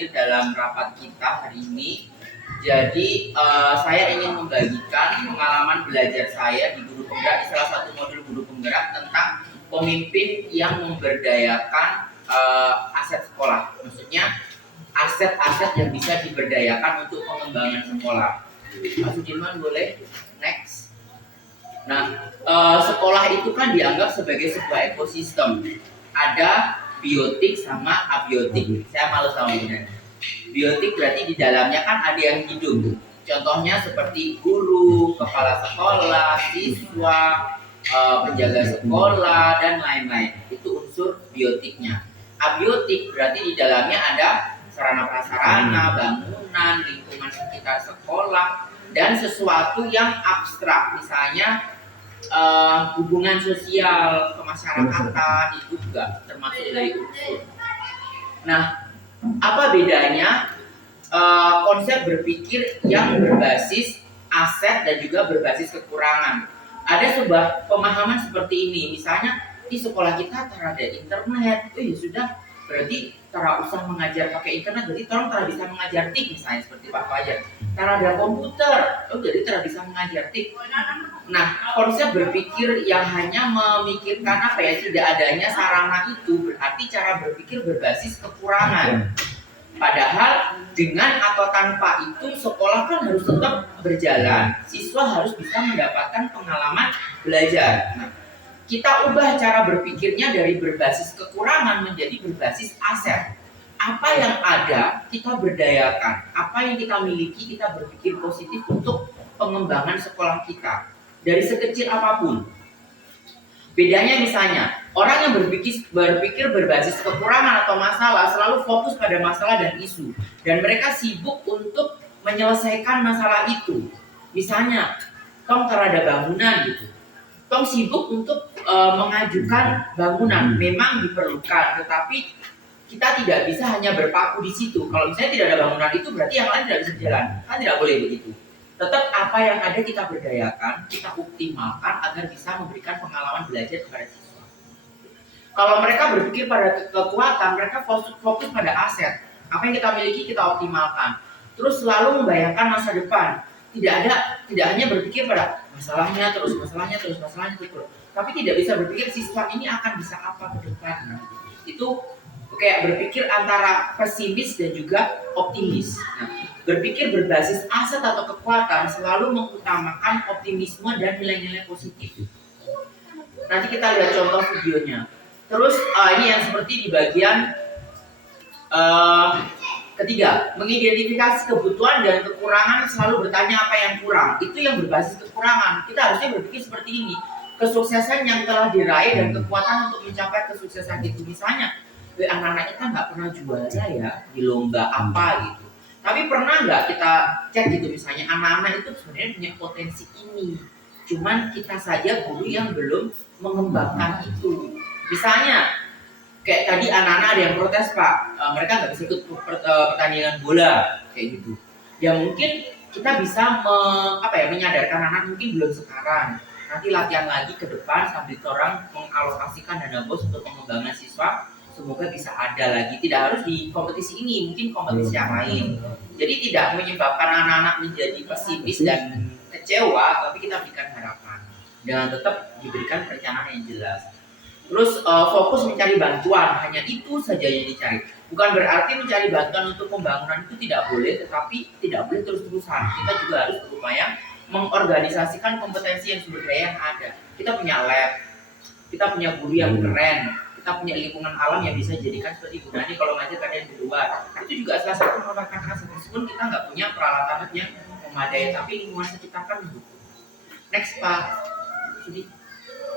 hadir dalam rapat kita hari ini. Jadi saya ingin membagikan pengalaman belajar saya di Guru Penggerak, di salah satu modul Guru Penggerak tentang pemimpin yang memberdayakan aset sekolah. Maksudnya aset-aset yang bisa diberdayakan untuk pengembangan sekolah. Pak Sudirman boleh next. Nah, sekolah itu kan dianggap sebagai sebuah ekosistem. Ada biotik sama abiotik. Saya malu sama benar. Biotik berarti di dalamnya kan ada yang hidup. Contohnya seperti guru, kepala sekolah, siswa, penjaga sekolah, dan lain-lain. Itu unsur biotiknya. Abiotik berarti di dalamnya ada sarana prasarana, bangunan, lingkungan sekitar sekolah, dan sesuatu yang abstrak. Misalnya hubungan sosial, kemasyarakatan itu juga termasuk dari unsur. Nah, apa bedanya konsep berpikir yang berbasis aset dan juga berbasis kekurangan? Ada sebuah pemahaman seperti ini, misalnya di sekolah kita ada internet, ya sudah, berarti cara usah mengajar pakai internet, berarti tolong cara bisa mengajar TIK misalnya seperti Pak Fajar. Cara ada komputer, jadi cara bisa mengajar TIK. Nah, konsep berpikir yang hanya memikirkan tidak adanya sarana itu berarti cara berpikir berbasis kekurangan. Padahal dengan atau tanpa itu sekolah kan harus tetap berjalan. Siswa harus bisa mendapatkan pengalaman belajar. Nah, kita ubah cara berpikirnya dari berbasis kekurangan menjadi berbasis aset. Apa yang ada kita berdayakan. Apa yang kita miliki kita berpikir positif untuk pengembangan sekolah kita. Dari sekecil apapun. Bedanya misalnya, orang yang berpikir berbasis kekurangan atau masalah selalu fokus pada masalah dan isu. Dan mereka sibuk untuk menyelesaikan masalah itu. Misalnya, tong terhadap bangunan gitu. Tong sibuk untuk mengajukan bangunan. Memang diperlukan, tetapi kita tidak bisa hanya berpaku di situ. Kalau misalnya tidak ada bangunan itu berarti yang lain tidak bisa berjalan. Kan tidak boleh begitu. Tetap apa yang ada kita berdayakan, kita optimalkan agar bisa memberikan pengalaman belajar kepada siswa. Kalau mereka berpikir pada kekuatan, mereka fokus pada aset. Apa yang kita miliki kita optimalkan. Terus selalu membayangkan masa depan. Tidak hanya berpikir pada masalahnya terus. Tapi tidak bisa berpikir siswa ini akan bisa apa ke depan. Itu kayak berpikir antara pesimis dan juga optimis. Nah, berpikir berbasis aset atau kekuatan selalu mengutamakan optimisme dan nilai-nilai positif. Nanti kita lihat contoh videonya. Terus ini yang seperti di bagian ketiga, mengidentifikasi kebutuhan dan kekurangan, selalu bertanya apa yang kurang. Itu yang berbasis kekurangan. Kita harusnya berpikir seperti ini. Kesuksesan yang telah diraih dan kekuatan untuk mencapai kesuksesan itu. Misalnya, anak-anak kita nggak pernah juara ya di lomba apa gitu. Tapi pernah nggak kita cek gitu misalnya anak-anak itu sebenarnya punya potensi ini. Cuman kita saja guru yang belum mengembangkan itu. Misalnya kayak tadi anak-anak ada yang protes Pak, mereka nggak bisa ikut pertandingan bola kayak gitu. Ya mungkin kita bisa menyadarkan anak mungkin belum sekarang. Nanti latihan lagi ke depan sambil orang mengalokasikan dana bos untuk pengembangan siswa. Semoga bisa ada lagi, tidak harus di kompetisi ini, mungkin kompetisi yang lain. Jadi tidak menyebabkan anak-anak menjadi pesimis dan kecewa, tapi kita berikan harapan dengan tetap diberikan perencanaan yang jelas. Terus fokus mencari bantuan, hanya itu saja yang dicari. Bukan berarti mencari bantuan untuk pembangunan itu tidak boleh, tetapi tidak boleh terus-terusan. Kita juga harus berupaya mengorganisasikan kompetensi yang sumber daya yang ada. Kita punya lab, kita punya guru yang keren, kita punya lingkungan alam yang bisa dijadikan seperti Bu Nani kalau ngajar kalian di luar. Itu juga salah satu merupakan aset. Meskipun kita nggak punya peralatan yang memadai, tapi lingkungan sekitar kan mendukung. Next Pak.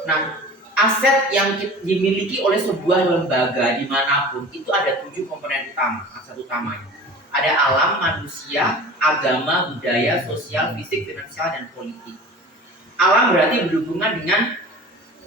Nah, aset yang dimiliki oleh sebuah lembaga dimanapun itu ada 7 komponen utama. Aset utamanya ada alam, manusia, agama, budaya, sosial, fisik, finansial, dan politik. Alam berarti berhubungan dengan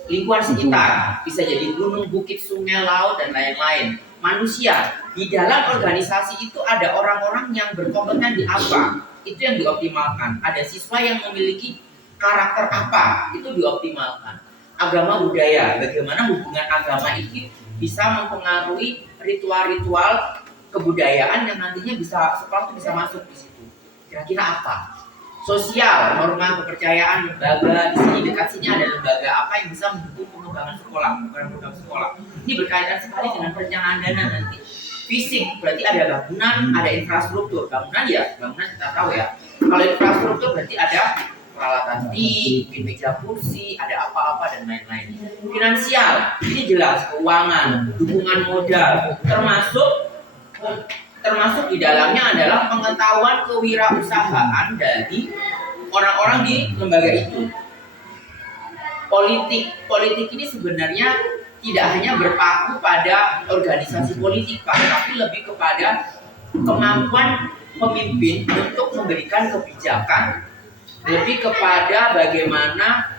lingkungan sekitar, bisa jadi gunung, bukit, sungai, laut, dan lain-lain. Manusia, di dalam organisasi itu ada orang-orang yang berkompeten di apa, itu yang dioptimalkan. Ada siswa yang memiliki karakter apa, itu dioptimalkan. Agama, budaya, bagaimana hubungan agama ini bisa mempengaruhi ritual-ritual kebudayaan yang nantinya bisa sekolah itu bisa masuk di situ. Kira-kira apa? Sosial, norma kepercayaan lembaga, di sini dekat sini ada lembaga apa yang bisa mendukung pengembangan sekolah, program sekolah. Ini berkaitan sekali dengan perencanaan dana nanti. Fisik, berarti ada bangunan, ada infrastruktur. Bangunan kita tahu ya. Kalau infrastruktur berarti ada peralatan TIK, meja kursi, ada apa-apa dan lain-lain. Finansial, ini jelas keuangan, dukungan modal, termasuk di dalamnya adalah pengetahuan kewirausahaan dari orang-orang di lembaga itu. Politik ini sebenarnya tidak hanya berpaku pada organisasi politik, Pak, tapi lebih kepada kemampuan pemimpin untuk memberikan kebijakan, lebih kepada bagaimana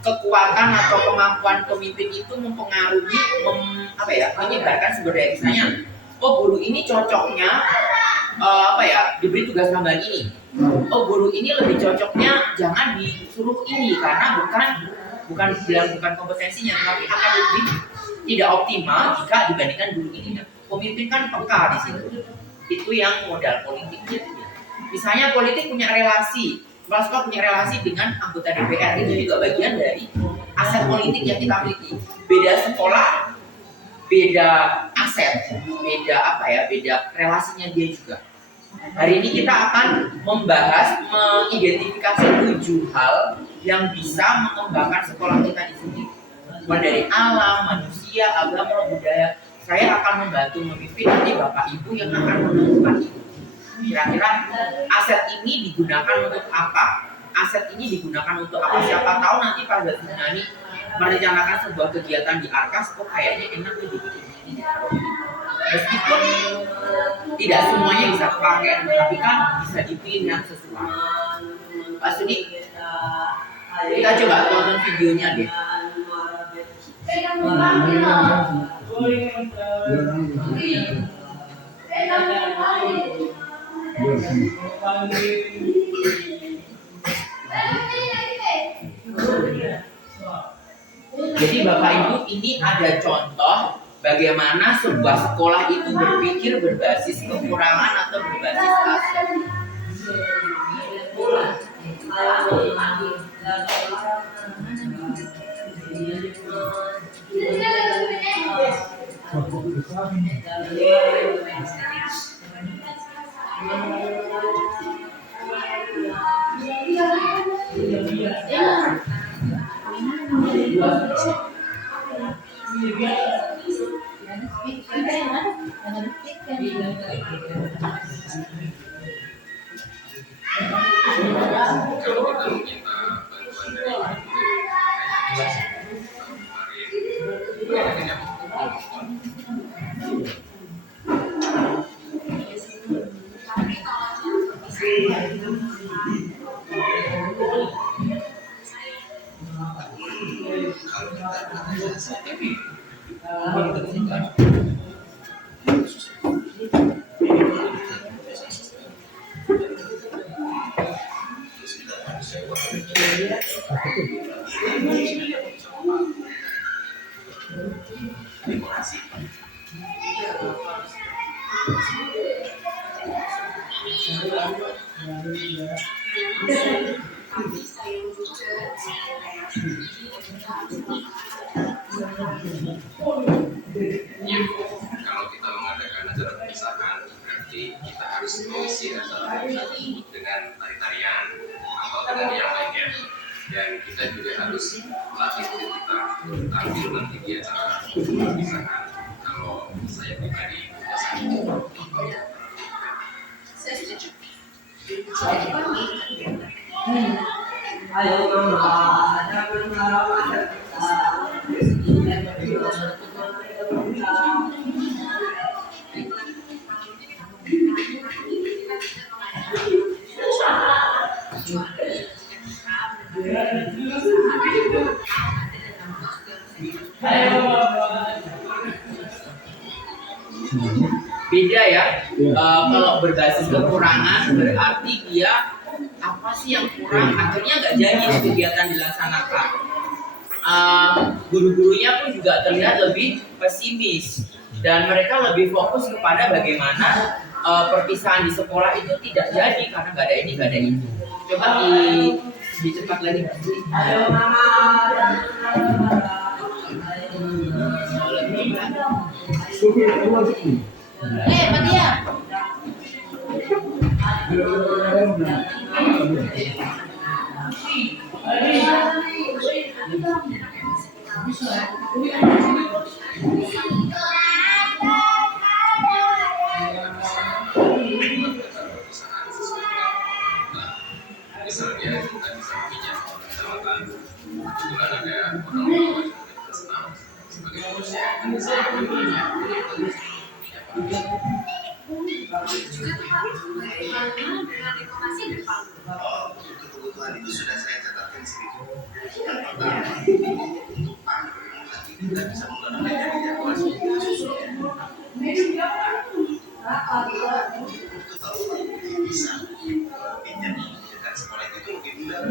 kekuatan atau kemampuan pemimpin itu mempengaruhi, menyebarkan sumber daya. Misalnya, guru ini cocoknya diberi tugas tambahan ini. Guru ini lebih cocoknya jangan disuruh ini karena bukan kompetensinya, tapi akan lebih tidak optimal jika dibandingkan guru ini. Nah, pemimpin kan peka di situ. Itu yang modal politiknya. Misalnya politik punya relasi, kepala sekolah punya relasi dengan anggota DPR, itu juga bagian dari aset politik yang kita miliki. Beda sekolah, beda aset, beda relasinya dia juga. Hari ini kita akan membahas, mengidentifikasi 7 hal yang bisa mengembangkan sekolah kita di sini. Mulai dari alam, manusia, agama, budaya. Saya akan membantu memimpin nanti Bapak Ibu yang akan menentukan itu. Kira-kira aset ini digunakan untuk apa? Aset ini digunakan untuk apa? Siapa tahu nanti Pak Nani merencanakan sebuah kegiatan di Arkas, kayaknya enak nih dibikin ini. Meskipun tidak semuanya bisa dipakai, tapi kan bisa dipilih yang sesuai. Pak Sudi, kita coba tonton videonya deh. Jadi Bapak Ibu, ini ada contoh bagaimana sebuah sekolah itu berpikir berbasis kekurangan atau berbasis aset. Kalau kita mengadakan acara perpisahan, berarti kita harus mengisi acara dengan tari-tarian atau dengan yang lainnya. Dan kita juga harus melatih diri kita tampil nanti di acara perpisahan. Kalau saya pribadi, beda ya. Kalau berbasis kekurangan berarti dia apa sih yang kurang, akhirnya nggak jadi kegiatan dilaksanakan. Guru-gurunya pun juga terlihat lebih pesimis. dan mereka lebih fokus kepada bagaimana perpisahan di sekolah itu tidak jadi karena nggak ada ini nggak ada itu. Coba dicepat lagi. Ayo mama. Madia. Misalnya kita bisa meminjam kecamatan, kebetulan ada orang tua yang senang sebagai manusia yang bisa meminjam untuk kebutuhan itu sudah saya catatkan sedikit. Yang pertama, kita bisa menggunakan dari evaluasi bisa pinjam dekat sekolah itu lebih mudah.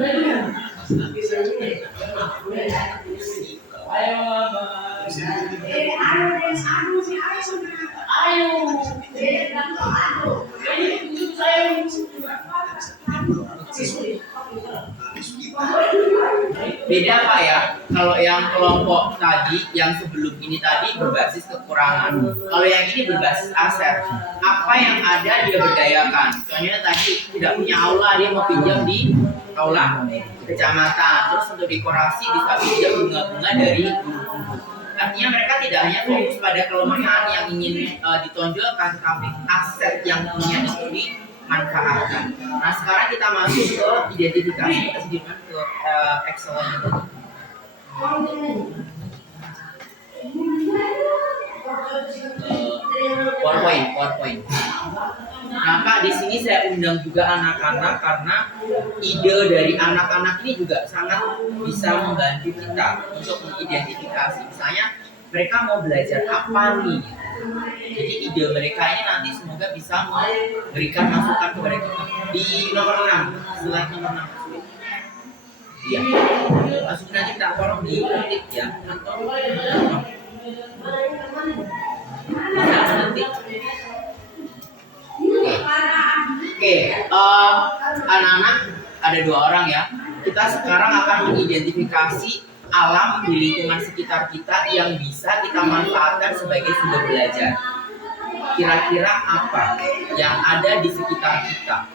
Beda Pak ya, kalau yang kelompok tadi, yang sebelum ini tadi berbasis kekurangan. Kalau yang ini berbasis aset. Apa yang ada dia berdayakan. Contohnya tadi tidak punya aula, dia mau pinjam di aula kecamatan. Terus untuk dekorasi bisa pinjam bunga-bunga dari. Artinya mereka tidak hanya fokus pada kelemahan yang ingin ditonjolkan, tapi aset yang punya itu dimanfaatkan. Nah sekarang kita masuk ke identifikasi, kita sedikit ke excellent tadi. PowerPoint. Nah Kak, di sini saya undang juga anak-anak karena ide dari anak-anak ini juga sangat bisa membantu kita untuk mengidentifikasi. Misalnya mereka mau belajar apa nih? Jadi ide mereka ini nanti semoga bisa memberikan masukan kepada kita. Di nomor 6, slide nomor 6. Iya. Langsung nanti kita tolong diketik ya. Atau bisa mengetik. Oke, anak-anak ada 2 orang ya. Kita sekarang akan mengidentifikasi alam di lingkungan sekitar kita yang bisa kita manfaatkan sebagai sumber belajar. Kira-kira apa yang ada di sekitar kita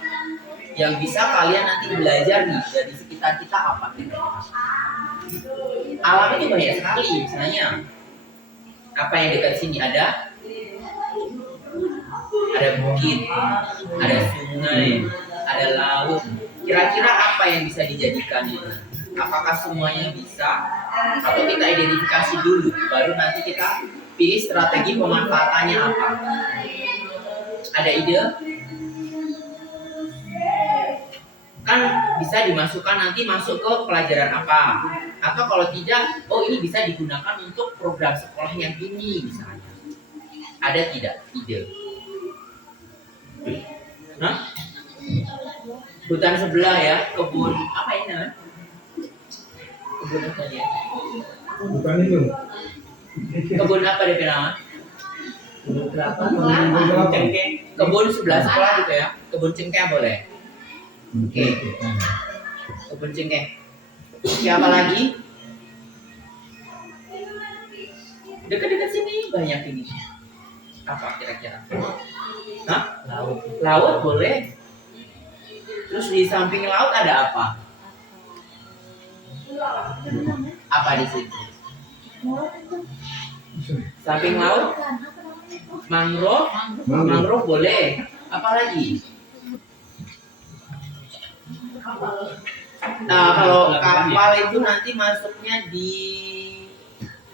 yang bisa kalian nanti belajar nih dari sekitar kita apa? Alam itu banyak sekali, misalnya apa yang dekat sini ada bukit, ada sungai, ada laut. Kira-kira apa yang bisa dijadikan itu? Apakah semuanya bisa? Atau kita identifikasi dulu, baru nanti kita pilih strategi pemanfaatannya apa? Ada ide? Kan bisa dimasukkan nanti masuk ke pelajaran apa? Atau kalau tidak, oh ini bisa digunakan untuk program sekolah yang ini misalnya. Ada tidak ide? Hah? Hutan sebelah ya, kebun apa ini namanya? Kebun apa dia? Bukan itu. Kebun apa dia nama? Kebun kelapa. Cengkeh. Kebun sebelah sekolah gitu ya. Kebun cengkeh boleh. Oke. Kebun cengkeh. Siapa lagi? Dekat-dekat sini banyak ini. Apa kira-kira? Hah? Laut boleh. Terus di samping laut ada apa? Apa di situ? Samping laut? Mangrove boleh. Apa lagi? Nah, kalau kapal itu nanti masuknya di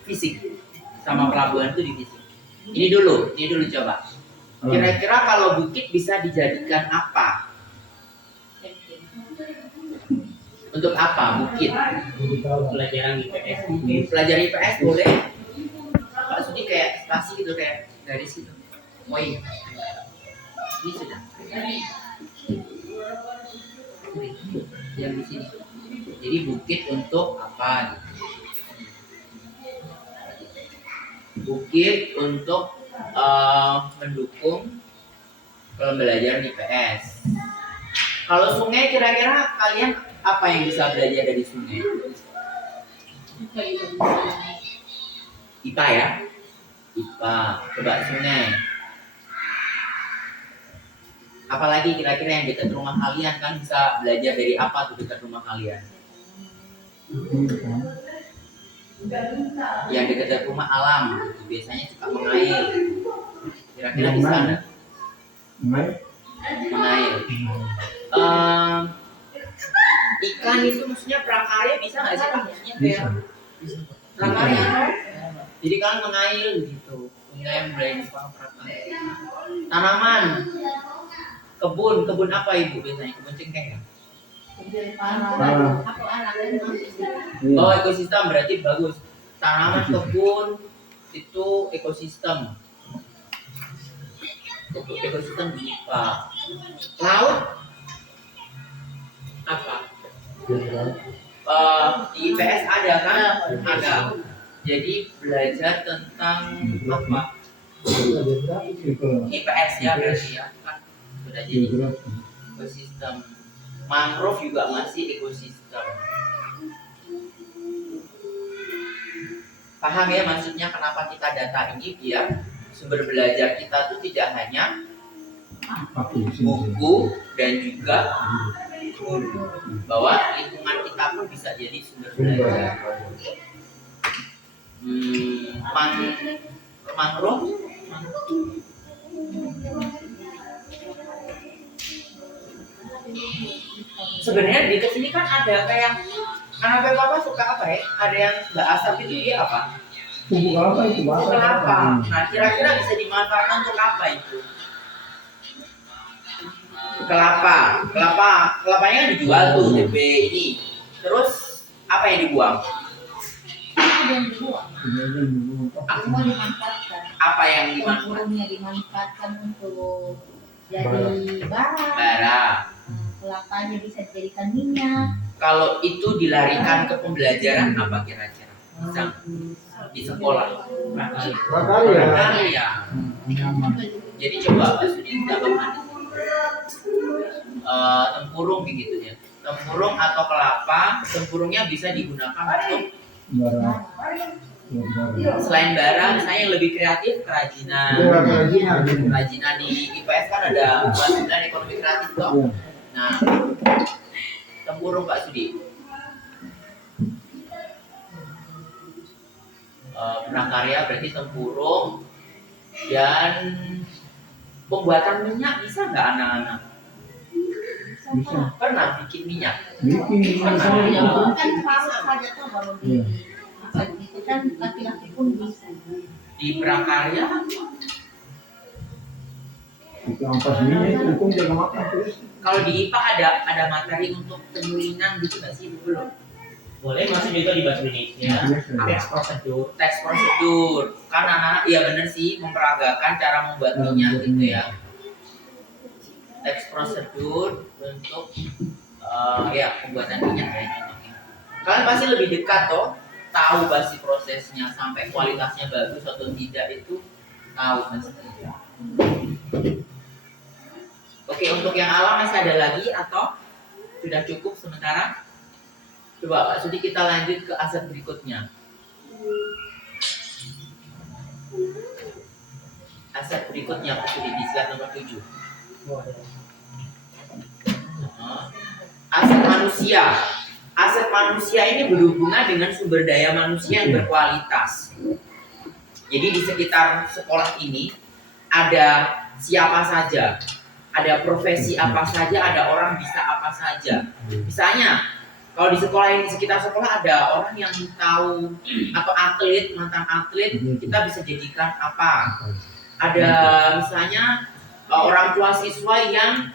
fisik. Sama pelabuhan itu di fisik. Ini dulu coba. Kira-kira kalau bukit bisa dijadikan apa? Untuk apa bukit? Pelajaran IPS. Pelajaran IPS boleh. Pak Sudi kayak stasi gitu, kayak dari situ. Oh iya. Ini sudah. Yang di sini. Jadi bukit untuk apa? Bukit untuk mendukung pembelajaran IPS. Kalau sungai, kira-kira kalian apa yang bisa belajar dari sungai? IPA ya? IPA. Coba sungai. Apalagi kira-kira yang dekat rumah kalian kan bisa belajar dari apa tuh dekat rumah kalian? Yang dekat rumah alam, biasanya suka mengair. Kira-kira di sana? Mengair. Ikan itu maksudnya prakarya bisa nggak sih? Maksudnya kayak prakarya. Jadi kalian mengair gitu. Sungai mulai prakarya. Tanaman. Kebun apa ibu biasanya? Kebun cengkeh ya? Oh, ekosistem berarti bagus. Tanaman, kebun itu ekosistem. Ekosistem IPA. Laut apa? Di IPS ada kan? Ada. Jadi belajar tentang apa? IPS ya berarti ya kan sudah jadi ekosistem. Mangrove juga masih ekosistem. Paham ya maksudnya kenapa kita data ini biar sumber belajar kita tuh tidak hanya buku dan juga guru, bahwa lingkungan kita pun bisa jadi sumber belajar. Mangrove sebenarnya di sini kan ada kayak kenapa Bapak suka apa ya? Ada yang nggak asap itu dia apa? Bubuk kelapa itu Bubuk kelapa. Nah kira-kira bisa dimanfaatkan untuk apa itu? Kelapanya kan dijual tuh DP ini. Terus apa yang dibuang? Aku mau dimanfaatkan. Apa yang dimanfaatkan? Dimanfaatkan untuk jadi bara. Kelapanya bisa dijadikan minyak. Kalau itu dilarikan ke pembelajaran apa kira-kira? Bisa di sekolah. Prakarya. Jadi coba Pak Sudi tambahkan tempurung begitu ya. Tempurung atau kelapa, tempurungnya bisa digunakan untuk selain bara, misalnya yang lebih kreatif kerajinan. Kerajinan di IPS kan ada pelajaran ekonomi kreatif toh. Nah, tempurung Pak Sudi. Prakarya berarti tempurung dan pembuatan minyak bisa nggak anak-anak? Bisa. Pernah bikin minyak? Bikin Kan paruh saja tuh baru di itu kan laki-laki pun bisa. Di prakarya itu ampas minyak itu hukum jaga makan terus. kalau di IPA ada materi untuk penyulingan gitu nggak sih? Belum. Boleh masuk juga di bahasa Indonesia. Teks prosedur. Teks prosedur. Kan anak-anak iya bener sih memperagakan cara membuat minyak gitu ya. Teks prosedur untuk ya pembuatan minyak ya contohnya. Kalian pasti lebih dekat toh, tahu pasti prosesnya sampai kualitasnya bagus atau tidak itu tahu pasti. Oke, untuk yang alam masih ada lagi atau sudah cukup sementara? Coba Pak Sudi kita lanjut ke aset berikutnya. Aset berikutnya Pak Sudi di slide nomor 7. Aset manusia. Aset manusia ini berhubungan dengan sumber daya manusia yang berkualitas. Jadi di sekitar sekolah ini ada siapa saja, ada profesi apa saja, ada orang bisa apa saja. Misalnya kalau di sekolah ini, di sekitar sekolah ada orang yang tahu atau atlet, mantan atlet, kita bisa jadikan apa? Ada misalnya orang tua siswa yang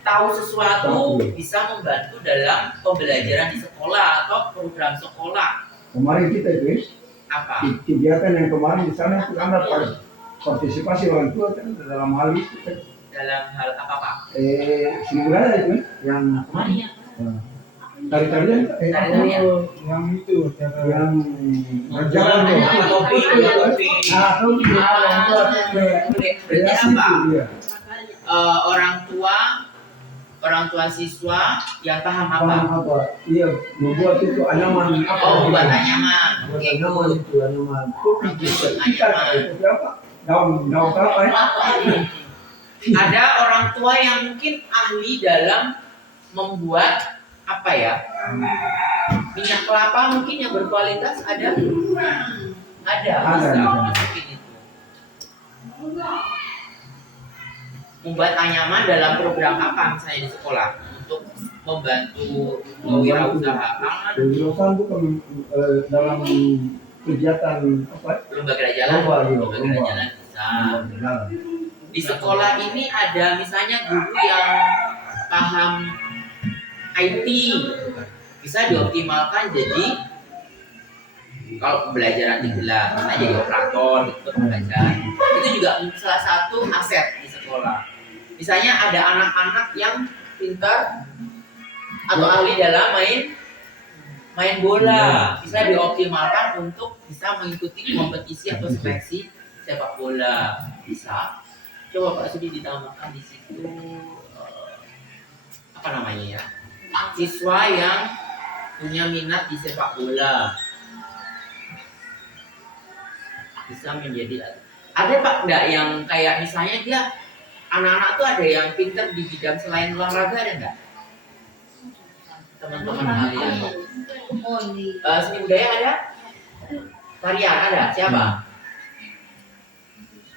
tahu sesuatu bisa membantu dalam pembelajaran di sekolah atau program sekolah. Kemarin kita itu Apa? kegiatan yang kemarin di sana itu Anda partisipasi orang tua kan dalam hal itu kan. Dalam hal apa Pak? Simulasi itu yang Maria. tarian yang itu yang berjalan tuh. Apa topi? Topi. Nah, itu Berarti apa? Iya. Orang tua siswa yang paham Paham apa? apa? Iya, membuat itu anyaman apa? Oh, buat anyaman. Buat Oke, anyaman good. itu anyaman. Kopi bisa ikan itu apa? Daun apa ya? Ada orang tua yang mungkin ahli dalam membuat apa ya? Minyak kelapa mungkin yang berkualitas ada. Ada. Bisa masukin itu. Membuat anyaman dalam program apa misalnya di sekolah untuk membantu kewirausahaan, Kewirausahaan bukan dalam kegiatan apa? lembaga jalan, lembaga jalan bisa. Jalan. Di sekolah ini ada misalnya guru yang paham IT, bisa dioptimalkan jadi kalau pembelajaran digelar, misalnya jadi operator, ikut belajar, itu juga salah satu aset di sekolah. Misalnya ada anak-anak yang pintar atau ahli dalam main bola, bisa dioptimalkan untuk bisa mengikuti kompetisi atau seleksi sepak bola, bisa. Coba Pak Sudi ditambahkan di situ apa namanya ya, siswa yang punya minat di sepak bola bisa menjadi. Ada Pak enggak yang kayak misalnya dia anak-anak tuh ada yang pintar di bidang selain olahraga, ada enggak? Teman-teman kalian. Seni budaya ada? Tarian ada? Siapa?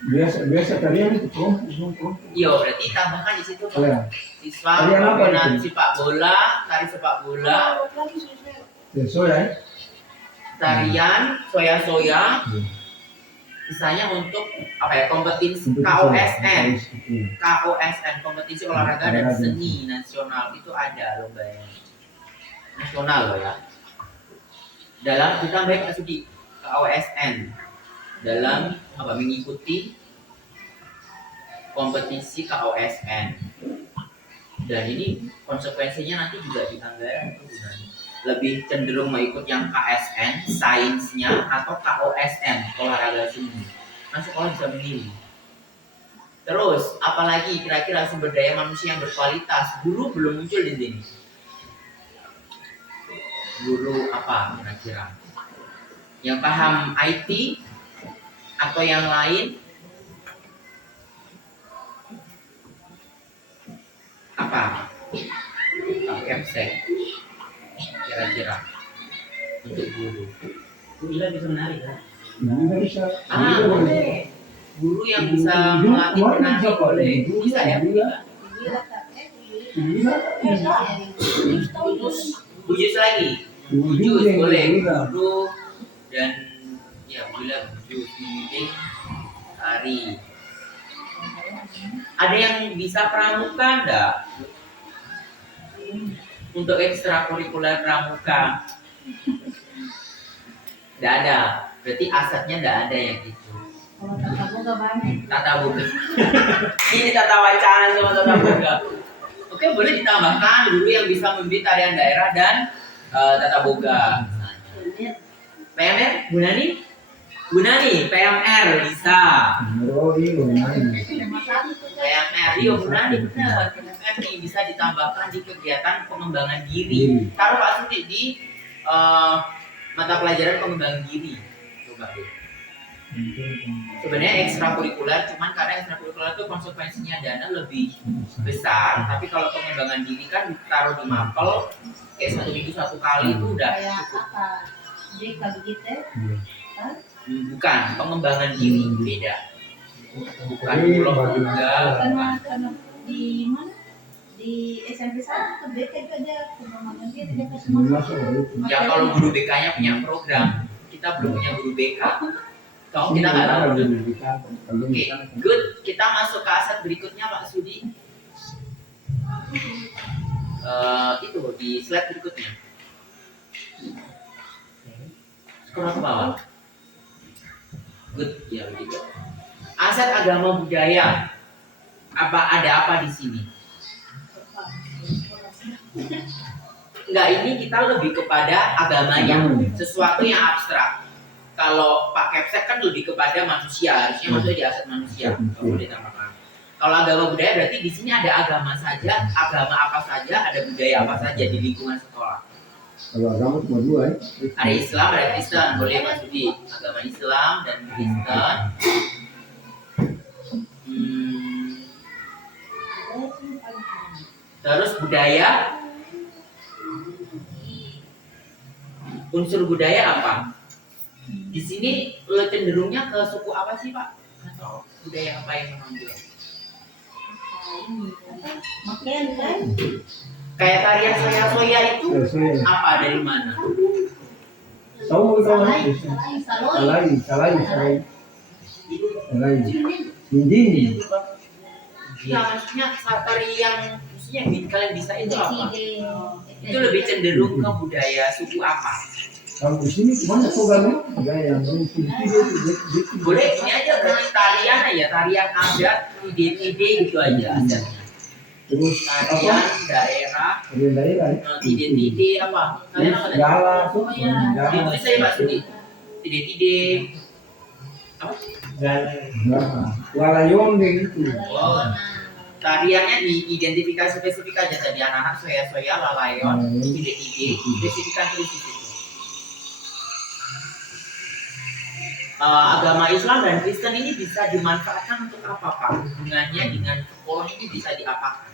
Biasa tarian itu kelompok. Iya, berarti tambahkan di situ Pak. Iya. Siswa Tarian apa minat itu? sepak bola, tari sepak bola, Sesuai ya? tarian, soya-soya, misalnya untuk apa ya, kompetisi KOSN, kompetisi olahraga dan seni nasional itu ada lombanya nasional loh ya. Dalam kita baik studi KOSN dalam apa, mengikuti kompetisi KOSN, dan ini konsekuensinya nanti juga di anggaran lebih cenderung mau ikut yang KSN sainsnya atau KOSN olahraga seni. Nah, sekolah bisa memilih. Terus apalagi kira-kira sumber daya manusia yang berkualitas? Guru belum muncul di sini. Guru apa kira-kira? Yang paham IT atau yang lain? Apa? Kemsek kira-kira untuk guru. Ila bisa menarik kan? Nggak bisa. Boleh. Guru yang bisa melatih menari boleh. Bisa ya? Bujus lagi. Bujus boleh. Guru dan ya boleh bujus, mungkin tari. Ada yang bisa pramuka enggak? Untuk ekstrakurikuler pramuka enggak ada. Berarti asetnya enggak ada yang itu. Kalau tata boga banyak. Tata boga. Ini tata wacana sama tata boga. Oke, boleh ditambahkan guru yang bisa memberi tarian daerah dan tata boga. PMR, Bu Nani? Bu Nani, PMR bisa. Oh iya, PMR, iya Bu Nani benar. PMR nih bisa ditambahkan di kegiatan pengembangan diri. Taruh Pak Sudi di mata pelajaran pengembangan diri. Coba deh. Sebenarnya ekstrakurikuler, cuman karena ekstrakurikuler itu konsekuensinya dana lebih besar, tapi kalau pengembangan diri kan ditaruh di mapel kayak 1 minggu 1 kali itu udah Kayak cukup. apa? Jadi kalau gitu, Bukan, pengembangan diri beda. Bukan pulau juga. karena di mana? Di SMP 1 ke BK itu ada pengembangan diri, dia kasih masuk. Ya kalau guru BK-nya punya program, kita belum punya guru BK. Kalau kita nggak tahu. Oke, good. Kita masuk ke aset berikutnya Pak Sudi. Itu di slide berikutnya. Scroll ke bawah. Good, ya begitu. Aset agama budaya. Ada apa di sini? enggak, ini kita lebih kepada agamanya, sesuatu yang abstrak. Kalau Pak Kepsek kan lebih kepada manusia, harusnya masuk di aset manusia. Kalau ditambahkan. Kalau agama budaya berarti di sini ada agama saja, agama apa saja, ada budaya apa saja di lingkungan sekolah. Kalau agama cuma dua ya. Ada Islam, ada Kristen, boleh Pak Sudi. Agama Islam dan Kristen. Terus budaya. Unsur budaya apa? Di sini cenderungnya ke suku apa sih Pak? Atau budaya apa yang menonjol? Makan kan? Kayak tarian soya-soya itu Soya. apa, dari mana? Tahu Salai. Dinding. Ya, maksudnya tarian yang kalian bisa itu apa? Itu lebih cenderung ke budaya suku apa? Kalau di sini gimana programnya? Budaya yang Boleh ini aja berarti tarian aja, tarian adat, ide-ide gitu aja adatnya. Terus Tarian daerah, daerah. ide-ide apa? Kalian apa tadi? Gala tuh. Itu saya Pak Sudi. Ide-ide apa? Lalayon gitu. Oh, tariannya diidentifikasi spesifik aja tadi, anak-anak soya-soya, lalayon, ide-ide, spesifikan tulis di situ. Agama Islam dan Kristen ini bisa dimanfaatkan untuk apa Pak? Hubungannya dengan sekolah ini bisa diapakan?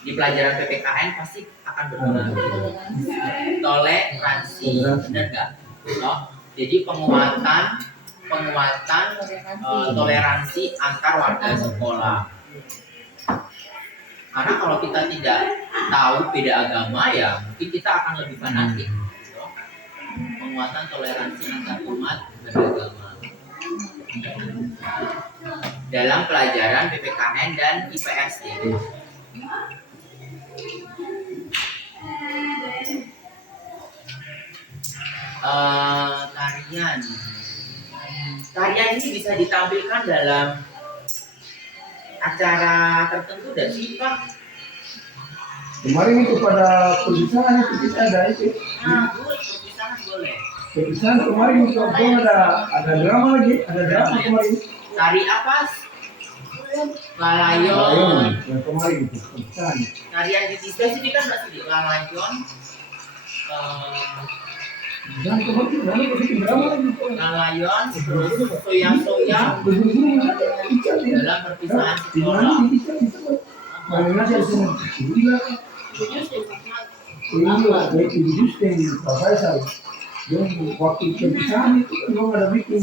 Di pelajaran PPKN pasti akan berguna. Toleransi, benar nggak? No? Jadi penguatan toleransi antar warga sekolah. Karena kalau kita tidak tahu beda agama ya mungkin kita akan lebih fanatik. Penguatan toleransi antar umat beragama dalam pelajaran PPKN dan IPS ini. Tarian ini bisa ditampilkan dalam acara tertentu dan sih Pak. Kemarin itu pada perpisahan itu kita ada itu. Boleh, perpisahan boleh. Perpisahan kemarin itu ada drama lagi, ada drama kemarin. Tari apa? Lalayon. Yang kemarin itu perpisahan. Tarian di spesifikan berarti di lalayon. Dan kemarin itu drama lagi. Lalayon, terus soya-soya dalam perpisahan sekolah. Mana saya semua gila. Ini lah kayak Justin Profesor. Yang waktu perpisahan itu kan memang ada bikin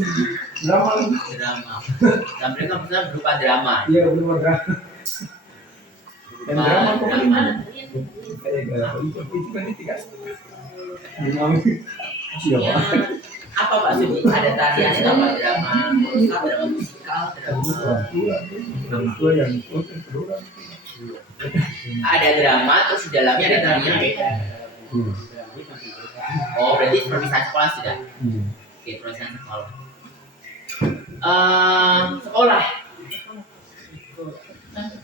drama lagi. Drama. Dan mereka bisa berupa drama. Iya benar drama. Dan drama kemarin itu kan tiga. Memang siapa? Apa Pak Sudi? Ada tarian itu apa? Drama musikal, drama musikal, drama yang ada drama, terus di dalamnya ada tarian. Oh, berarti perpisahan sekolah sudah. Oke, perpisahan sekolah. Sekolah.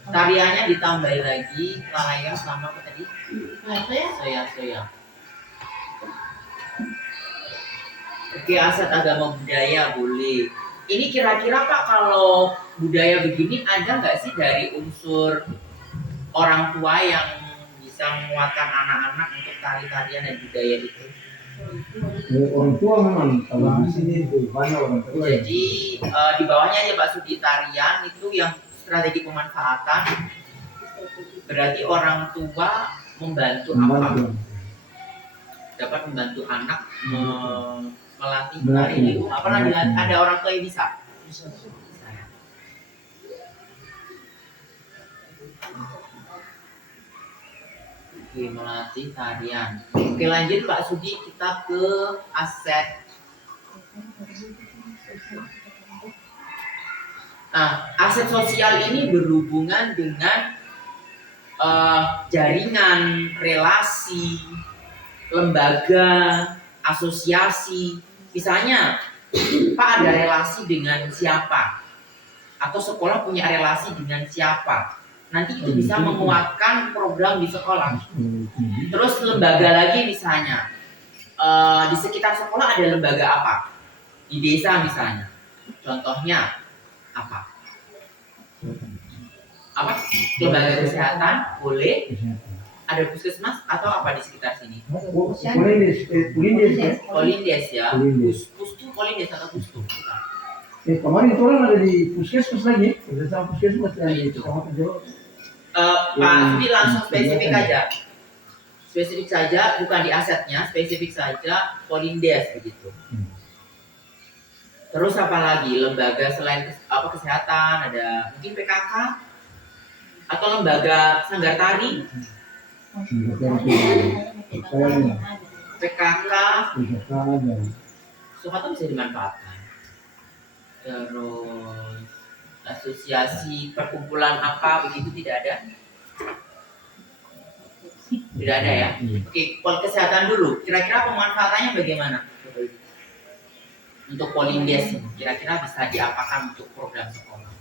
Tariannya ditambahi lagi lalayon sama apa tadi? Soya. Oke, aset agama budaya boleh. Ini kira-kira Pak, kalau budaya begini ada nggak sih dari unsur orang tua yang bisa menguatkan anak-anak untuk tari-tarian dan budaya itu? Orang tua memang kalau di sini itu banyak orang tua. Jadi di bawahnya aja Pak Sudi, tarian itu yang strategi pemanfaatan. Berarti orang tua membantu apa? Dapat membantu anak melatih tari di rumah. Pernah dilatih? Ada orang tua yang bisa? Oke, melatih tarian. Oke, lanjut Pak Sudi, kita ke aset. Nah, aset sosial ini berhubungan dengan jaringan, relasi, lembaga, asosiasi. Misalnya, Pak ada relasi dengan siapa? Atau sekolah punya relasi dengan siapa? nanti itu bisa menguatkan program di sekolah. Terus lembaga lagi misalnya, di sekitar sekolah ada lembaga apa? Di desa misalnya, contohnya apa? Apa? Lembaga kesehatan boleh, ada puskesmas atau apa di sekitar sini? Polindes ya. Pustu Polindes atau pustu? Kemarin itu orang ada di puskesmas lagi, kerjasama puskesmas lagi. Itu. Pak Sudi langsung spesifik aja. Spesifik saja, bukan di asetnya, spesifik saja Polindes begitu. Terus apa lagi? Lembaga selain kesehatan, ada mungkin PKK atau lembaga sanggar tari, PKK, Soeharto bisa dimanfaatkan. Terus asosiasi perkumpulan apa begitu tidak ada? Tidak ada ya? Oke, kesehatan dulu. Kira-kira pemanfaatannya bagaimana? Untuk Polindes ini, kira-kira bisa diapakan untuk program sekolah?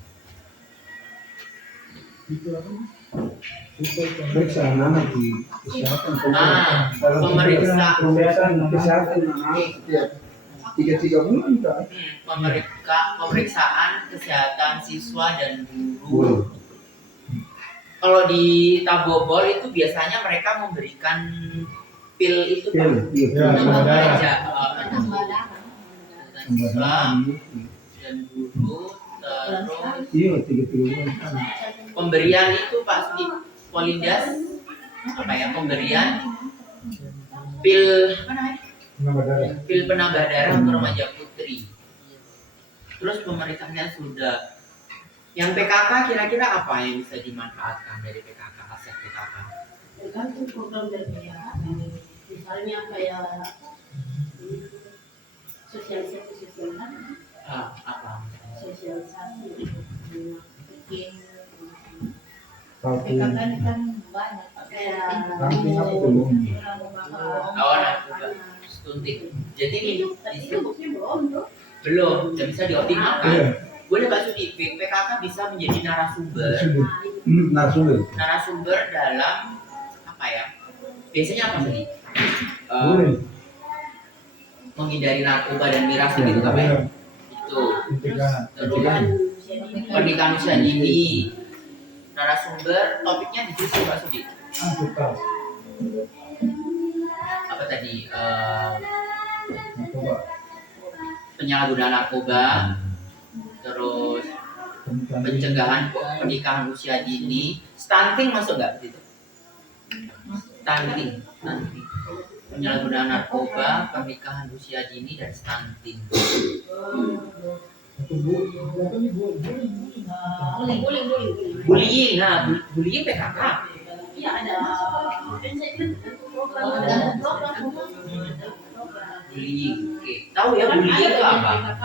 Pemeriksaan anak di kesehatan. Pemeriksaan kesehatan anak setiap 3 bulan kan? Pemeriksaan kesehatan siswa dan guru. Kalau di Tabobol itu biasanya mereka memberikan pil itu kan? Tambah darah. Siswa dan guru. Terus Iya, 3 bulan. pemberian itu Pak Sudi Polindes apa ya, pemberian pil apa namanya? Pil penambah darah untuk remaja putri. Terus pemerintahnya sudah. Yang PKK kira-kira apa yang bisa dimanfaatkan dari PKK, aset PKK? Tergantung program dari PKK. Misalnya kayak sosialisasi Apa? sosialisasi bikin Tapi PKK ini kan banyak kayak nanti apa belum? Stunting. Jadi itu belum bisa dioptimalkan. Iya. Boleh Pak Sudi, PKK bisa menjadi narasumber dalam apa ya? Biasanya apa Sudi? Boleh. Menghindari narkoba dan miras gitu Pak ya? Itu. Terus pernikahan usia dini. Narasumber topiknya diskusi Pak Sudi. Apa tadi? Penyalahgunaan narkoba. Terus pencegahan pernikahan usia dini, stunting masuk nggak gitu? Stunting, penyalahgunaan narkoba, pernikahan usia dini dan stunting. Bullying, bullying PKK. Iya ada. Bullying, oke. Tahu ya bullying itu apa?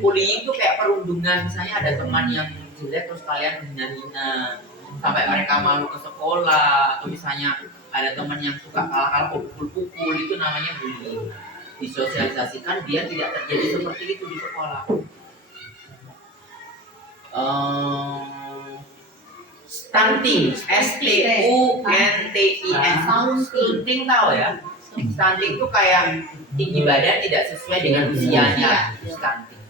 Bullying itu kayak perundungan. Misalnya ada teman yang jelek terus kalian hina-hina sampai mereka malu ke sekolah, atau misalnya ada teman yang suka kalah-kalah pukul-pukul, itu namanya bullying. Disosialisasikan biar tidak terjadi seperti itu di sekolah. Stunting, STUNTIN, stunting tahu ya? Stunting itu kayak tinggi badan tidak sesuai dengan usianya. Stunting.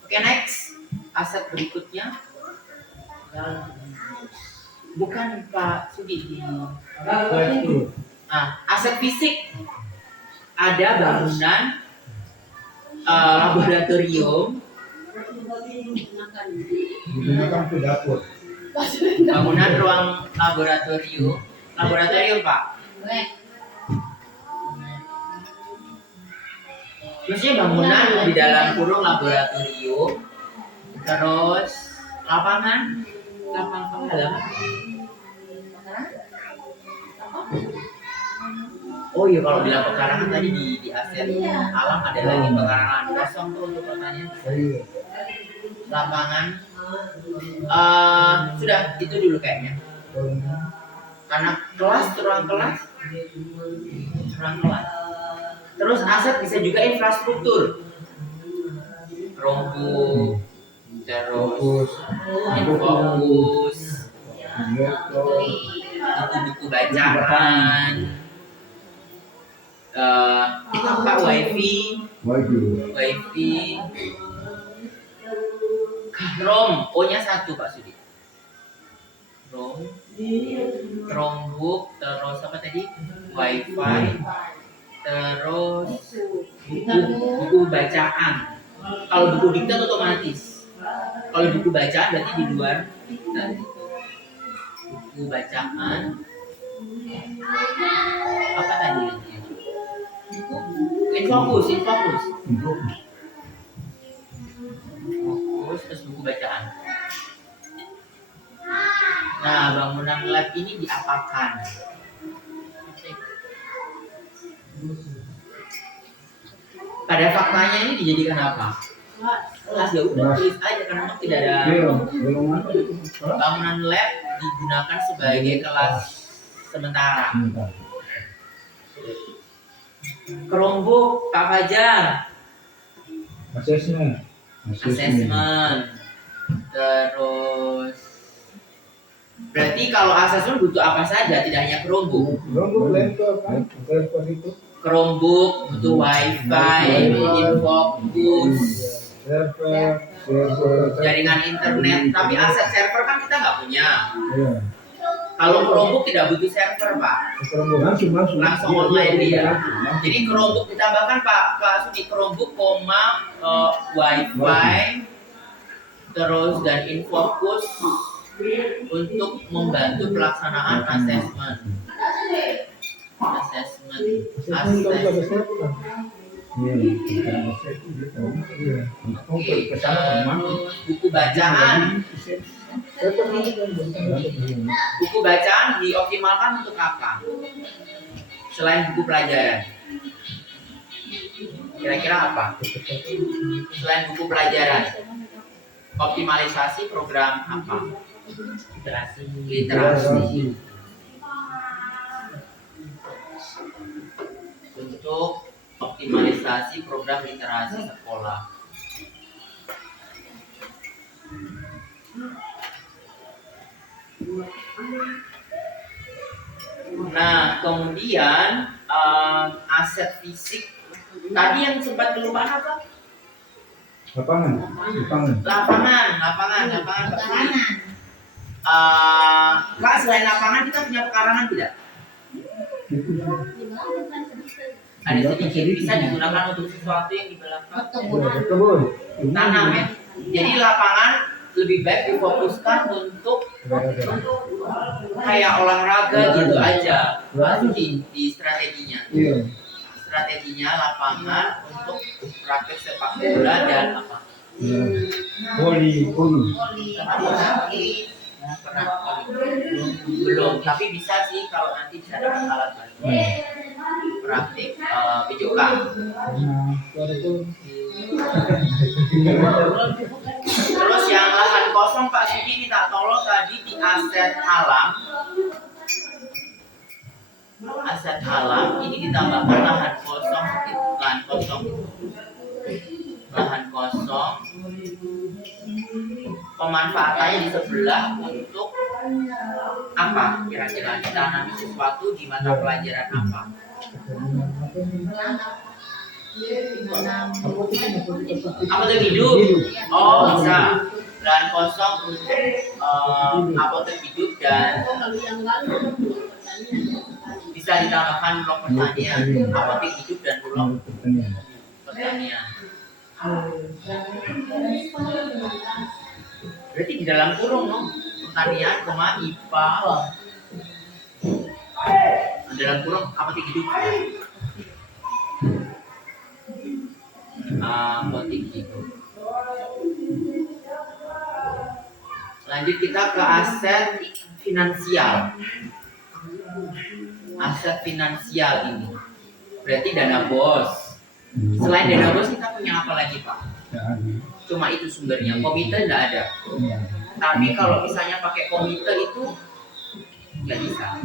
Oke, next. Aset berikutnya. Bukan Pak Sudi. Aset fisik. Ada bangunan laboratorium. Digunakan ke dapur. Bangunan ruang laboratorium Pak. Maksudnya bangunan di dalam kurung laboratorium, terus lapangan halaman. Oh iya, kalau bilang pekarangan tadi di aset alam ada lagi pekarangan kosong tuh untuk pertanyaan. Lapangan sudah itu dulu kayaknya. Karena ruang kelas. Terus aset bisa juga infrastruktur, rombo terus Infokus, buku-buku bacaan, apa wifi, Chrome, O-nya 1 Pak Sudi. Chromebook, terus apa tadi? Wifi, terus buku bacaan. Kalau buku diktat otomatis. Kalau buku bacaan berarti di luar diktat. Buku bacaan. Apa tadi? Infokus. Fokus, terus buku bacaan. Nah, bangunan lab ini diapakan? Pada faktanya ini dijadikan apa? Kelas ya udah tulis aja karena memang tidak ada. Bangunan lab digunakan sebagai kelas sementara. Chromebook Pak Fajar. Assessment. Terus berarti kalau asesmen butuh apa saja, tidak hanya Chromebook. Chromebook butuh wifi, Infokus, jaringan internet. Tapi aset server kan kita nggak punya. Kalau Chromebook tidak butuh server Pak, langsung online dia. Jadi Chromebook ditambahkan Pak Sudi, Chromebook, wifi, terus dan Infokus untuk membantu pelaksanaan asesmen. Buku bacaan. Buku bacaan dioptimalkan untuk apa? Selain buku pelajaran. Kira-kira apa? Selain buku pelajaran. Optimalisasi program apa? Literasi. Untuk optimalisasi program literasi sekolah. Nah, kemudian aset fisik. Tadi yang sempat kelupaan apa? Lapangan. Lapangan. Kak, selain lapangan kita punya pekarangan tidak? Ada sedikit, bisa digunakan untuk sesuatu yang di belakang. Tanam ya. Jadi lapangan lebih baik difokuskan untuk kayak olahraga gitu aja. Masuk di strateginya. Strateginya lapangan untuk praktek sepak bola dan apa? Voli. Belum, tapi bisa sih kalau nanti bisa dapat alat bantu. Praktik videokan. Terus yang lahan kosong Pak Sudi minta tolong tadi di aset alam. Aset alam ini ditambahkan lahan kosong. Pemanfaatannya di sebelah untuk apa? Kira-kira ditanami sesuatu di mata pelajaran apa? Apotek hidup. Oh, bisa. Lahan kosong untuk apotek hidup dan bisa ditambahkan blok pertanian, apotek hidup dan blok pertanian. Berarti di dalam kurung no? Pertanian, IPA. Di dalam kurung apotek hidup. Apotek hidup. Lanjut kita ke aset finansial. Aset finansial ini berarti dana bos. Selain dana bos kita punya apa lagi Pak? Cuma itu sumbernya. Komite tidak ada. Tapi kalau misalnya pakai komite itu nggak bisa.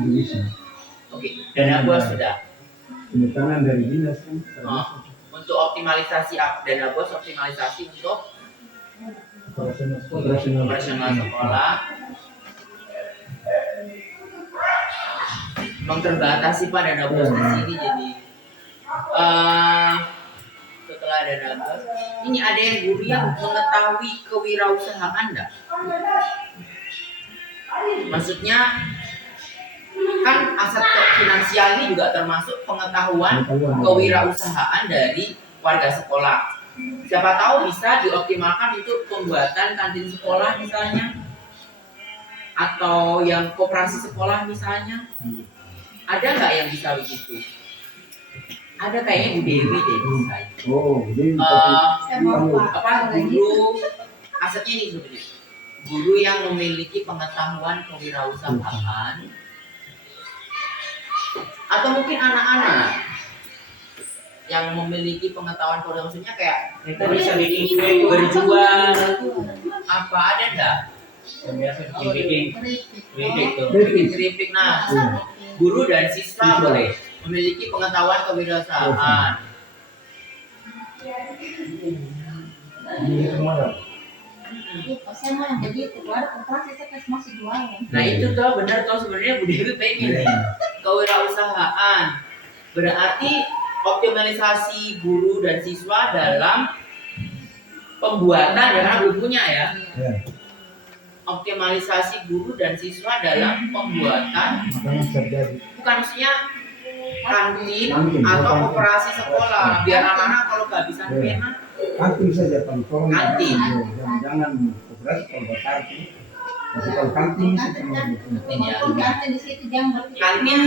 Oke, dana bos sudah. Penekanan dari dinas kan. Untuk optimalisasi dana bos, optimalisasi untuk operasional sekolah. Memang terbatas sih Pak dana bos di sini, jadi setelah dana bos ini ada yang guru yang mengetahui kewirausahaan enggak? Maksudnya kan aset finansial ini juga termasuk pengetahuan kewirausahaan dari warga sekolah. Siapa tahu bisa dioptimalkan itu pembuatan kantin sekolah misalnya, atau yang koperasi sekolah misalnya. Ada nggak yang bisa begitu? Ada kayaknya Bu Dewi deh bisa. Guru asetnya ini sebenarnya guru yang memiliki pengetahuan kewirausahaan, atau mungkin anak-anak yang memiliki pengetahuan kewirausahaan, maksudnya kayak Kita bisa bikin kue berjual. apa, ada enggak? Yang biasa bikin keripik tuh. Bikin keripik. Nah, guru dan siswa boleh memiliki pengetahuan kewirausahaan. Saya mau yang begitu, ada koperasi saya kasih masih jualan. Nah itu tuh benar tuh sebenarnya Bu Dewi pengen kewirausahaan. Berarti optimalisasi guru dan siswa dalam pembuatan, ya karena belum punya ya. Optimalisasi guru dan siswa dalam pembuatan, bukan maksudnya kantin atau koperasi sekolah, biar anak-anak kalau kehabisan pena Kantin saja kalau Kantin. jangan koperasi kalau bakar. Tapi kalau kantin itu Kantin ya. Kantin di situ jangan berpikir. Kantin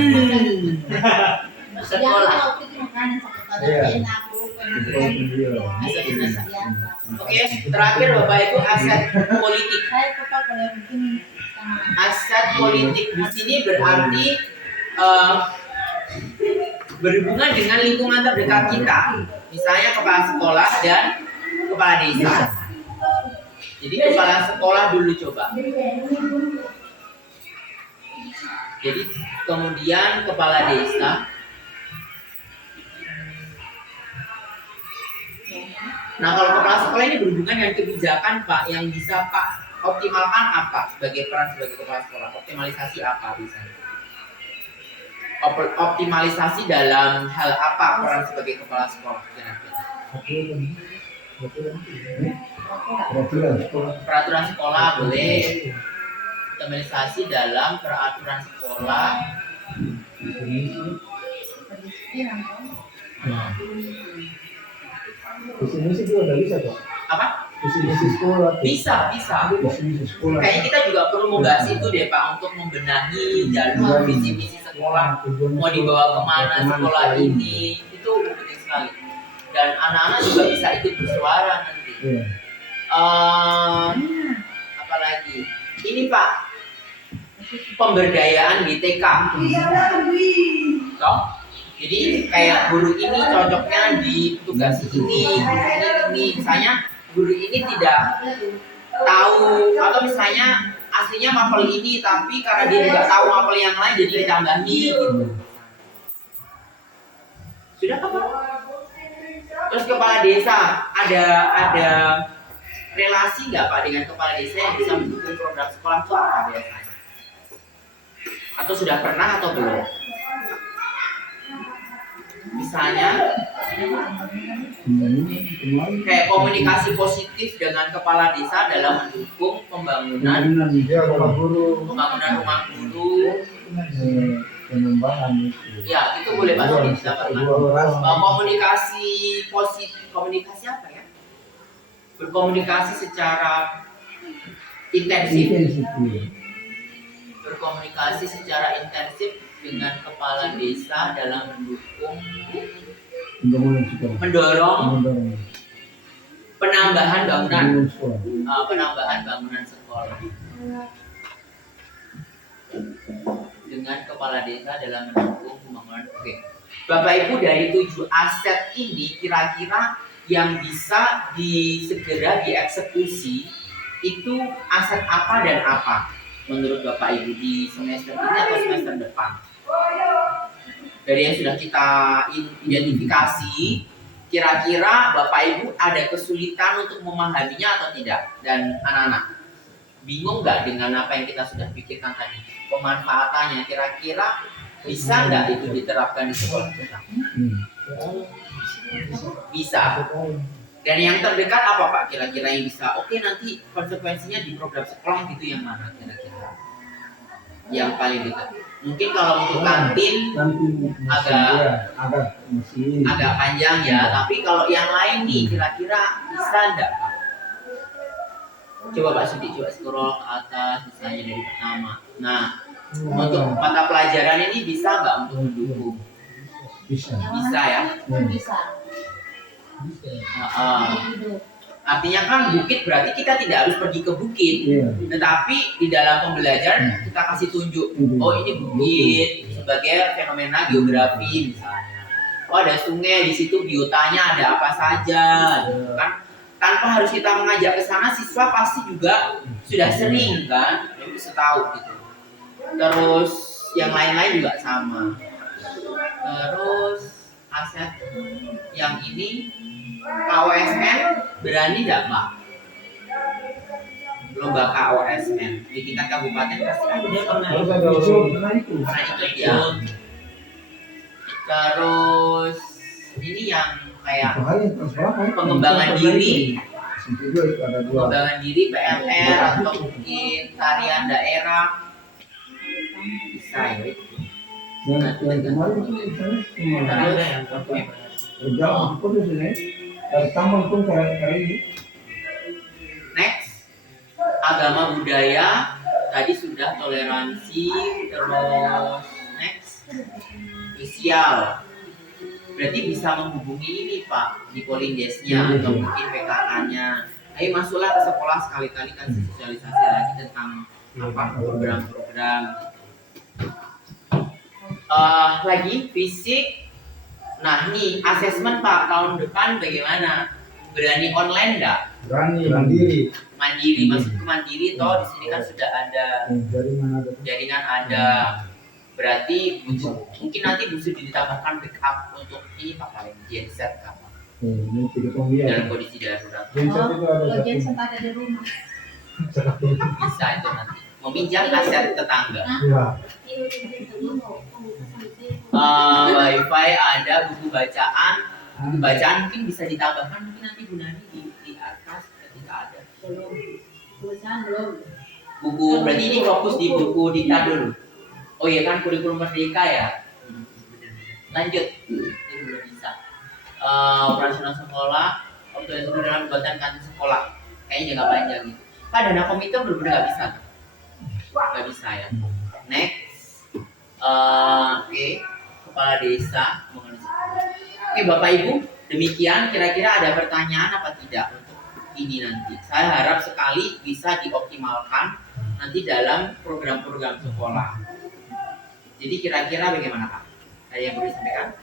sekolah. Jangan itu makanan satu kali Iya. enak Oke, terakhir Bapak Ibu, aset politik. Saya tetap kalau bikin Aset politik di sini berarti berhubungan dengan lingkungan terdekat kita, misalnya kepala sekolah dan kepala desa. Jadi kepala sekolah dulu coba. Jadi kemudian kepala desa. Nah kalau kepala sekolah ini berhubungan dengan kebijakan Pak, yang bisa Pak optimalkan apa sebagai peran sebagai kepala sekolah? Optimalisasi apa misalnya? Optimalisasi dalam hal apa peran sebagai kepala sekolah kira-kira? Peraturan sekolah boleh. Optimalisasi dalam peraturan sekolah. Visi juga bisa kok. Apa? Visi sekolah. Bisa. Visi sekolah. Kayaknya kita juga perlu membahas itu deh Pak, untuk membenahi jalur visi-visi sekolah. Mau dibawa kemana sekolah ini, itu penting sekali. Dan anak-anak juga bisa ikut bersuara nanti. Iya. Apalagi ini Pak, pemberdayaan di TK. Toh? Jadi kayak guru ini cocoknya di tugas ini, misalnya guru ini tidak tahu, atau misalnya aslinya mapel ini tapi karena dia tidak tahu mapel yang lain jadi ditambahi gitu. Sudah apa? Terus kepala desa ada relasi nggak Pak dengan kepala desa yang bisa mendukung program sekolah itu apa biasanya? Atau sudah pernah atau belum? Misalnya kayak komunikasi positif dengan kepala desa dalam mendukung pembangunan rumah guru, pengembangan itu. ya itu boleh Pak kita pernah. Komunikasi positif, komunikasi apa ya? Berkomunikasi secara intensif. Berkomunikasi secara intensif dengan kepala desa dalam mendorong penambahan bangunan sekolah dengan kepala desa dalam mendukung pembangunan. Oke, Bapak Ibu, dari 7 aset ini kira-kira yang bisa segera dieksekusi itu aset apa dan apa menurut Bapak Ibu di semester ini atau semester depan? Dari yang sudah kita identifikasi, Kira-kira Bapak Ibu ada kesulitan untuk memahaminya atau tidak? Dan anak-anak, bingung nggak dengan apa yang kita sudah pikirkan tadi? Pemanfaatannya kira-kira bisa nggak itu diterapkan di sekolah kita? Bisa. Dan yang terdekat apa Pak? Kira-kira yang bisa? Oke, nanti konsekuensinya di program sekolah gitu yang mana kira-kira? Yang paling dekat. Mungkin kalau untuk kantin agak panjang ya, tapi kalau yang lain nih kira-kira bisa nggak Pak? Coba Pak Sudi, coba scroll ke atas misalnya dari pertama. Nah, untuk mata pelajaran ini bisa nggak untuk mendukung? Bisa. Bisa ya? Bisa. Artinya kan bukit berarti kita tidak harus pergi ke bukit, tetapi di dalam pembelajaran kita kasih tunjuk, oh ini bukit sebagai fenomena geografi misalnya, oh ada sungai di situ, biotanya ada apa saja, gitu kan? Tanpa harus kita mengajak ke sana, siswa pasti juga sudah sering kan, bisa tahu gitu. Terus yang lain-lain juga sama. Terus aset yang ini KOSN berani nggak Pak? Lomba KOSN di tingkat kabupaten pasti ada. Dia pernah Pernah ikut ya. Terus ini yang kayak pengembangan diri, pengembangan diri PLR atau mungkin tarian daerah bisa ya. Yang kemarin itu misalnya cuma ada yang pakai berjalan aku di sini dari taman pun kayak ini. Next, agama budaya tadi sudah, toleransi, terus next sosial. Berarti bisa menghubungi ini Pak di Polindesnya atau mungkin PKK-nya. Ayo masuklah ke sekolah sekali-kali kasih sosialisasi lagi tentang apa program-program. Lagi fisik. Nah nih asesmen Pak tahun depan bagaimana? Berani online nggak? Berani mandiri. Mandiri, masuk ke mandiri toh di sini kan sudah ada jaringan ada. Berarti mungkin nanti bisa ditambahkan backup untuk ini Pak paling genset apa? Ini tidak pembiayaan. Dalam kondisi darurat. Genset itu ada Kalau satu. genset ada di rumah. Bisa itu nanti. Meminjam aset tetangga. Ya. Wifi ada, buku bacaan. Buku bacaan mungkin bisa ditambahkan mungkin nanti Bu Nani di atas ketika ada. Belum. Buku berarti ini fokus di buku Dita dulu. Oh iya kan kurikulum merdeka ya. Lanjut. Ini belum bisa. Operasional sekolah, operasional dalam kegiatan kantin sekolah. Kayaknya jangka panjang gitu. Pak dana komite benar-benar nggak bisa. Nggak bisa ya. Next. Oke. Kepala desa. Oke Bapak Ibu, demikian kira-kira ada pertanyaan apa tidak untuk ini nanti. Saya harap sekali bisa dioptimalkan nanti dalam program-program sekolah. Jadi kira-kira bagaimana Pak? Ada yang perlu disampaikan?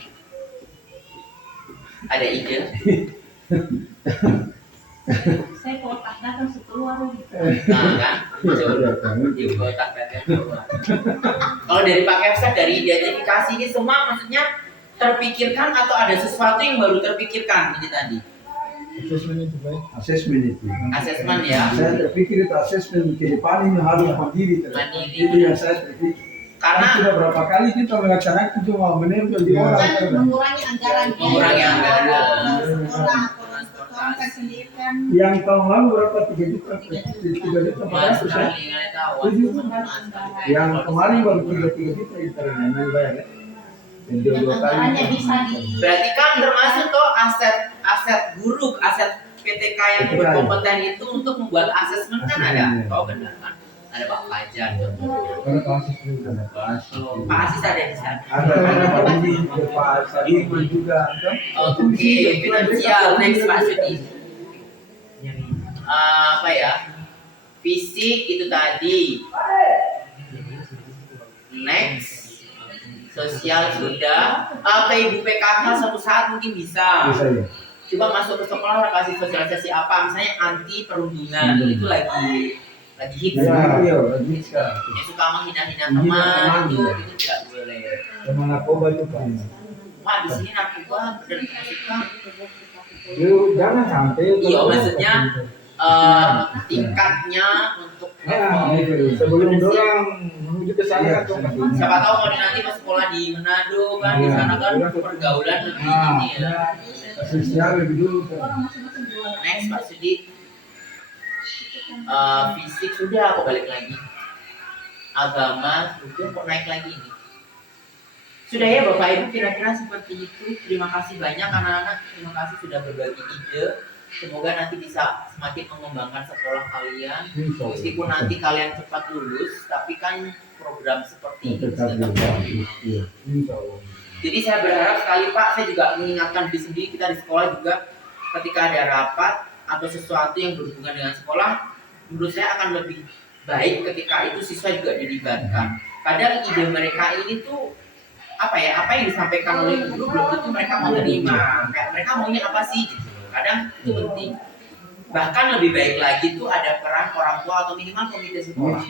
Ada ide? Saya kotak datang sekeluar. Nah kan? Di kotak datang keluar. Kalau dari Pak Kepsa, dari identifikasi ini semua maksudnya terpikirkan atau ada sesuatu yang baru terpikirkan ini tadi? Asesmen itu baik. Asesmen itu. Asesmen ya. Saya terpikir itu asesmen ke depan ini harus mandiri. Mandiri. Itu yang saya terpikir. Karena sudah berapa kali kita melaksanakan cuma menempel di orang. Kan mengurangi anggaran. Mengurangi anggaran. Sekolah, kontak sendiri kan. Yang tahun lalu berapa? 3 juta. 3 juta 400 ya. Yang kemarin baru 3 juta kita yang bayar ya. Yang dua kali. Anggarannya bisa di. Berarti kan termasuk tuh aset guru, aset PTK yang berkompeten itu untuk membuat asesmen kan ada. Oh benar kan? Ada Pak Fajar contohnya. Karena kasus juga ada. Pak Asis ada di sana. Ada Pak Budi, Pak Sadiman juga. Oke, finansial next Pak Sudi. Apa ya? Fisik itu tadi. Next. Sosial sudah. Apa Ibu PKK suatu saat mungkin bisa. Bisa ya. Coba masuk ke sekolah kasih sosialisasi apa? Misalnya anti perundungan itu lagi hits. Iya, lagi sekarang. Yang suka menghina-hina teman itu tidak boleh. Sama narkoba itu kan. Mak di sini narkoba dan musika. Lu jangan sampai. Iya, maksudnya tingkatnya untuk Nah, sebelum dorang menuju ke sana tuh siapa tahu kalau nanti pas sekolah di Manado kan di sana kan pergaulan lebih ini ya. Sosial lebih dulu. Orang masing-masing jual. Next Pak Sudi, fisik sudah aku balik lagi, agama sudah kok naik lagi ini. Sudah ya Bapak Ibu, kira-kira seperti itu. Terima kasih banyak anak-anak, terima kasih sudah berbagi ide. Semoga nanti bisa semakin mengembangkan sekolah kalian. Meskipun nanti kalian cepat lulus, tapi kan program seperti ini sudah terjadi. Jadi saya berharap sekali Pak, saya juga mengingatkan diri sendiri, kita di sekolah juga ketika ada rapat atau sesuatu yang berhubungan dengan sekolah, menurut saya akan lebih baik ketika itu siswa juga dilibatkan. Padahal ide mereka ini tuh apa yang disampaikan oleh guru belum tentu mereka mau terima. Kayak mereka maunya apa sih? Gitu. Kadang itu penting. Bahkan lebih baik lagi tuh ada peran orang tua atau minimal komite sekolah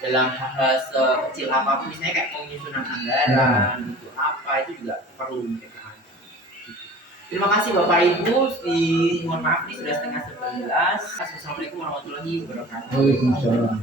dalam hal sekecil apapun, misalnya kayak penyusunan anggaran gitu apa itu juga perlu mereka. Terima kasih Bapak Ibu. Mohon maaf ini sudah setengah 11. Assalamualaikum warahmatullahi wabarakatuh. Waalaikumsalam.